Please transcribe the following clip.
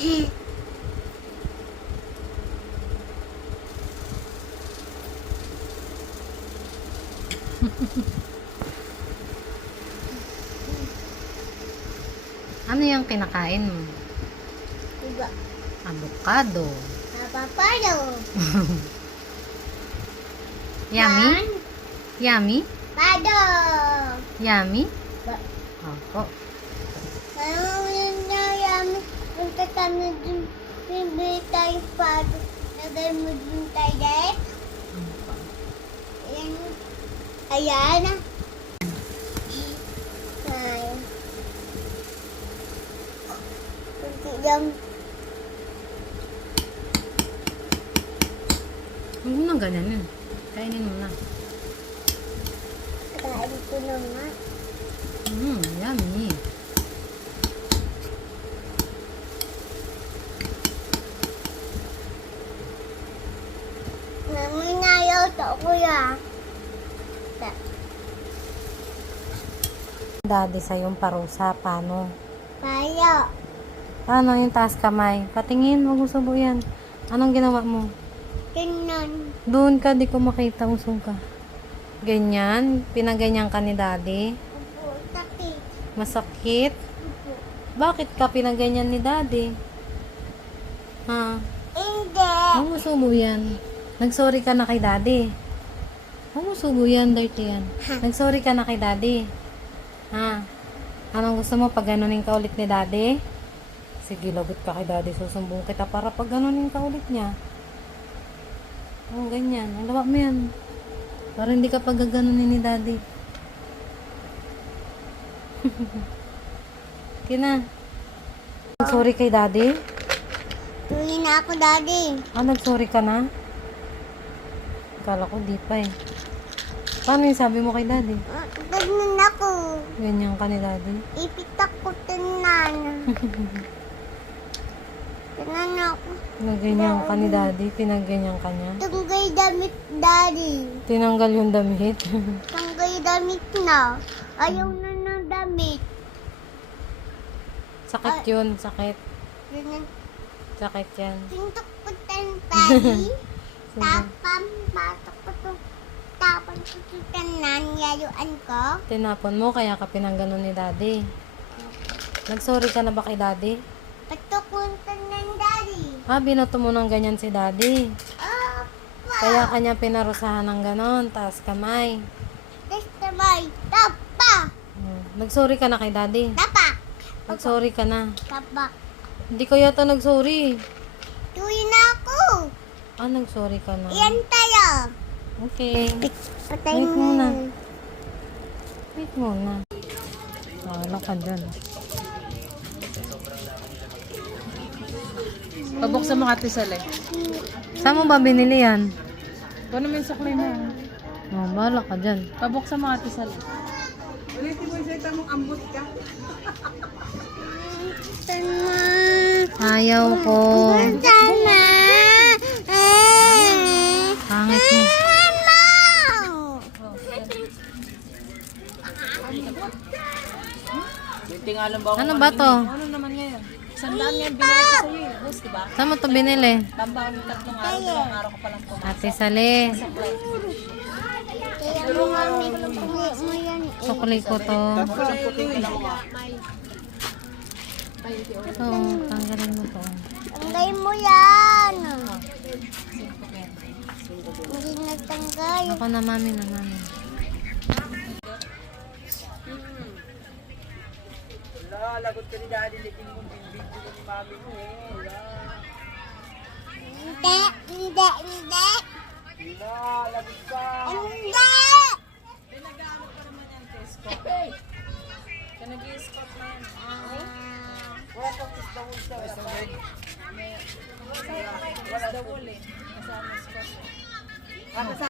Ano yung kinakain mo? Diba? Avocado. Napapalo. Yummy? Yummy? Pado. Yummy? Ba? Opo. Parang na yummy. Punta kami dun. Bibili tayo pado. Lagay mo dun tayo. Ayan. Ayan. Ayan. Kunti lang. Huwag mo nang ganyan yun. Kainin mo na. Kain ko na nga. Yummy. Mami na yaw to kuya. Daddy sa yung parusa. Paano? Tayo. Paano yung taas kamay? Patingin. Huwag mo subo yan. Anong ginawa mo? Tingnan. Doon ka. Di ko makita. Usong ka. Ganyan. Pinaganyan ka ni daddy. Upo, sakit. Masakit. Upo. Bakit ka pinaganyan ni daddy? Ha? Hindi. Huwag mo subo yan. Nagsorry ka na kay daddy. Huwag mo subo yan. Dirty yan. Nagsorry ka na kay daddy. Ha? Anong gusto mo? Pag ganunin ka ulit ni daddy? Sige, lagot ka kay daddy. Susumbong kita para pag ganunin ka ulit niya. Oh, ganyan. Ang lawak mo yan. Para hindi ka pag gaganunin ni daddy. Kina. Nagsorry kay daddy? Tuloy na ako, daddy. Ah, nagsorry ka na? Akala ko di pa eh. Paano yung sabi mo kay daddy? Ganun ako. Ganyan ka ni daddy? Ipitak ko tinan. Tinan ako. Nagganyan ka ni daddy? Pinaganyan ka niya? Tanggay damit, daddy. Tinanggal yung damit? Tanggay damit na. Ayaw na ng damit. Sakit yun, sakit. Ganun. Sakit yan. Tintok ko tan, daddy. Tapang, batok ko to. Tapang ko to tanan. Yayuan ko. Tinapon mo, kaya ka pinangganon ni daddy. Nagsorry ka na ba kay daddy? Patok ko tanan, daddy. Ah, binoto mo ng ganyan si daddy. Apa. Kaya kanya pinarusahan ng ganon, taas kamay. Testamay. Tapa. Nagsorry ka na kay daddy. Tapak. Nagsorry ka na. Tapak. Hindi ko yata nagsorry. Tuloy na ako. Ah, nagsorry ka na. Iyan tayo. Okay. Patay Wait mo. muna. Wait muna. Wala ka dyan. Pabuksan mo Ate Sale. Saan mo ba binili yan? Kung ano may saklay mo. Oh, bahala ka dyan. Pabuksan mo Ate Sale. Ulitin mo isa mong ambot ka. Ayaw ko. Sana. Pangit mo. Ano ba to? Ano naman ngayon? Sandaan yan binigay ko sa'yo eh. Boss, diba? Saan mo to binili? Tambang ng 3 araw, 2 araw ko palang pumasok. Ate Sale. Kaya mo mami, pagpuli mo yan. Sukli ko to. So, tanggalin mo to. Tanggay mo yan. Hindi nagtanggay. Ako na mami na mami. Wala, lagot ka ni Daddy. Liking mo, binibig ko ni Mami mo. Wala. Hindi. Wala, lagot ka. Hindi. Pinag-ano pa naman yan, Tesco. Hey! Ka nag-i-spot na yan. Wala pang is the wool siya. Is the wool? Wala is the wool eh. Kasama spot.